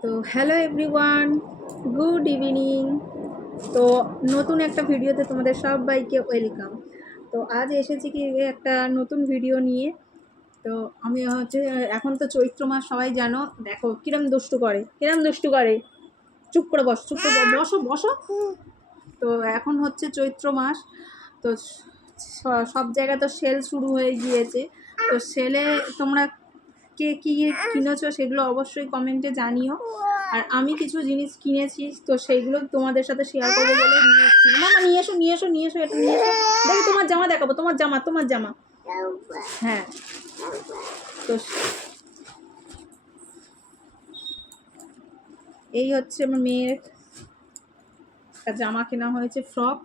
তো hello everyone, good evening. তো নতুন একটা ভিডিওতে তোমাদের সবাইকে ওয়েলকাম। তো আজ এসেছি কি একটা নতুন ভিডিও নিয়ে। তো আমি হচ্ছে এখন তো চৈত্র মাস, সবাই জানো। দেখো কিরম দুষ্টু করে। চুপ করে বসো, চুপ করে বসো বসো। তো এখন হচ্ছে চৈত্র মাস। তো সব জায়গায় তো সেল শুরু হয়ে গিয়েছে। তো সেলে তোমরা কে কী কিনেছো সেগুলো অবশ্যই কমেন্টে জানিও। আর আমি কিছু জিনিস কিনেছি, তো সেইগুলো তোমাদের সাথে শেয়ার করবো বলে নিয়ে এসেছি। মামা নিয়ে এসো নিয়ে এসো নিয়ে এসো, এটা নিয়ে এসো। দেখি তোমার জামা দেখাবো, তোমার জামা। হ্যাঁ, তো এই হচ্ছে আমার মেয়ের একটা জামা কেনা হয়েছে, ফ্রক।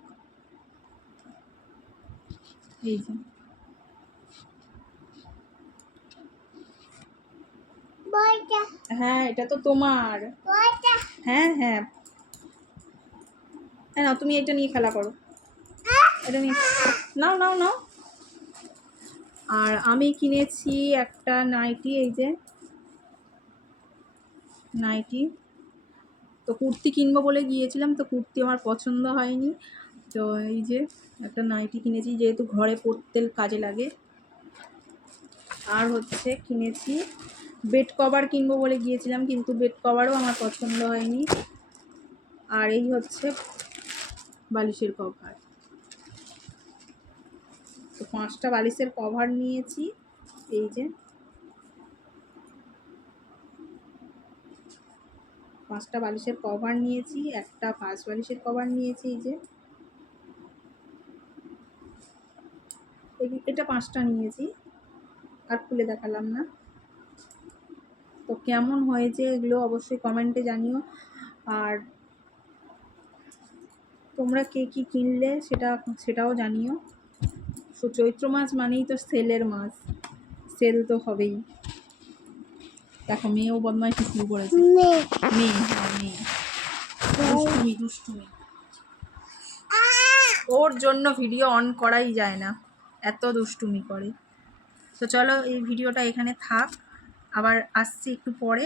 এই যে হ্যাঁ, এটা তো তোমার। হ্যাঁ হ্যাঁ হ্যাঁ, নাও তুমি এটা নিয়ে খেলা করো। এটা নিয়ে নাও নাও নাও। আর আমি কিনেছি একটা নাইটি, এই যে নাইটি। তো কুর্তি কিনবো বলে গিয়েছিলাম, তো কুর্তি আমার পছন্দ হয়নি। তো এই যে একটা নাইটি কিনেছি, যেহেতু ঘরে পরতে কাজে লাগে। আর হচ্ছে কিনেছি বেড কভার, কিনবো বলে গিয়েছিলাম, কিন্তু বেড কভারও আমার পছন্দ হয়নি। আর এই হচ্ছে বালিশের কভার। তো 5টা বালিশের কভার নিয়েছি। এই যে 5টা বালিশের কভার নিয়েছি, একটা 5 বালিশের কভার নিয়েছি। এই যে এটা 5টা নিয়েছি, আর খুলে দেখালাম না। তো কেমন হয়েছে এগুলো অবশ্যই কমেন্টে জানিও। আর তোমরা কে কী কিনলে সেটাও জানিও। চৈত্র মাস মানেই তো সেলের মাস, সেল তো হবেই। দেখো মেয়েও বদমাইশি শুরু করেছে। মেয়ে দুষ্টুমি। ওর জন্য ভিডিও অন করাই যায় না, এত দুষ্টুমি করে। তো চলো এই ভিডিওটা এখানে থাক, আবার আসছি একটু পরে।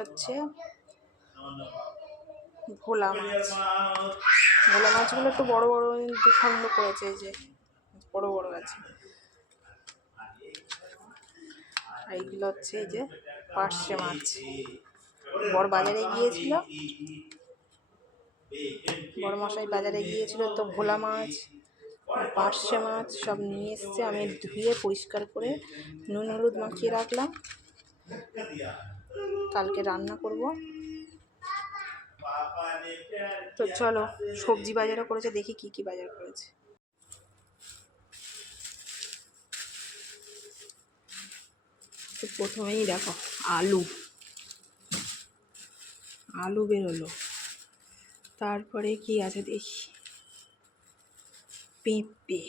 হচ্ছে ভোলা মাছগুলো একটু বড় বড় দুখণ্ড করেছে, এই যে বড় বড় আছে। আর এইগুলো হচ্ছে এই যে পার্শে মাছ। বড় বাজারে গিয়েছিল, বড় মশাই বাজারে গিয়েছিল, তো ভোলা মাছ পার্শে মাছ সব নিয়ে এসছে। আমি ধুয়ে পরিষ্কার করে নুন হলুদ মাখিয়ে রাখলাম, কালকে রান্না করব। তো চলো, সবজি বাজারও করেছে, দেখি কি কি বাজার করেছে। তো প্রথমেই দেখো আলু বেরোলো। তারপরে কি আছে দেখি, পেঁপে,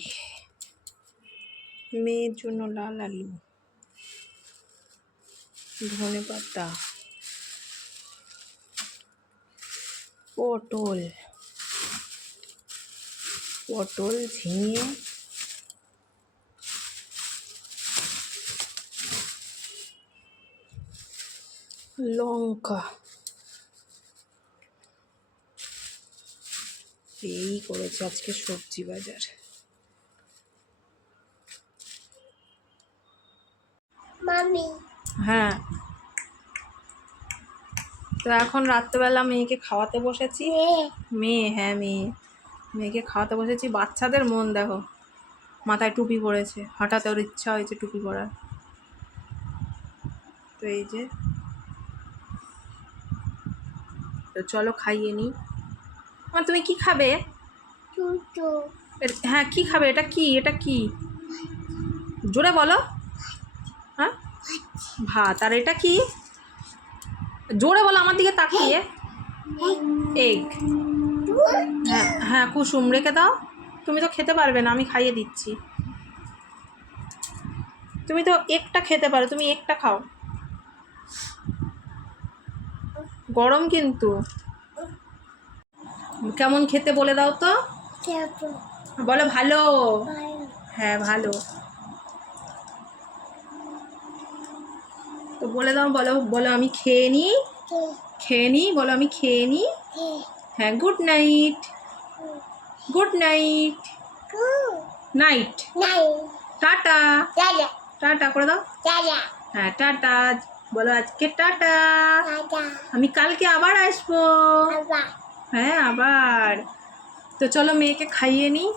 মেয়ের জন্য লাল আলু, ধনেপাতা, পটল, ঝিঙে, লঙ্কা। এই করেছে আজকে সবজি বাজার। মামি হ্যাঁ, তো এখন রাত্রেবেলা মেয়েকে খাওয়াতে বসেছি। মেয়েকে খাওয়াতে বসেছি। বাচ্চাদের মন দেখো, মাথায় টুপি পরেছে, হঠাৎ ওর ইচ্ছা হয়েছে টুপি পরার। তো এই যে, তো চলো খাইয়ে নিই। তুমি কি খাবে? হ্যাঁ কি খাবে? এটা কি? এটা কি? জোরে বলো। হ্যাঁ ভাত। আর এটা কি? জোরে বলো আমার দিকে তাকিয়ে। এগ। হ্যাঁ হ্যাঁ কুসুম রেখে দাও। তুমি তো খেতে পারবে না, আমি খাইয়ে দিচ্ছি। তুমি তো একটা খেতে পারো, তুমি একটা খাও। গরম কিন্তু। কেমন খেতে বলে দাও তো। বলো ভালো। হ্যাঁ ভালো। তো বলে দাও, বলো বলো আমি খেয়ে নিই। খেয়ে নিই বলো, আমি খেয়ে নিই। হ্যাঁ good night. Good night. Night. Tata. Tata করে দাও। হ্যাঁ টাটা। বলো আজকে টাটা। আমি কালকে আবার আসবো। হ্যাঁ আবার। তো চলো মেয়েকে খাইয়ে নিই।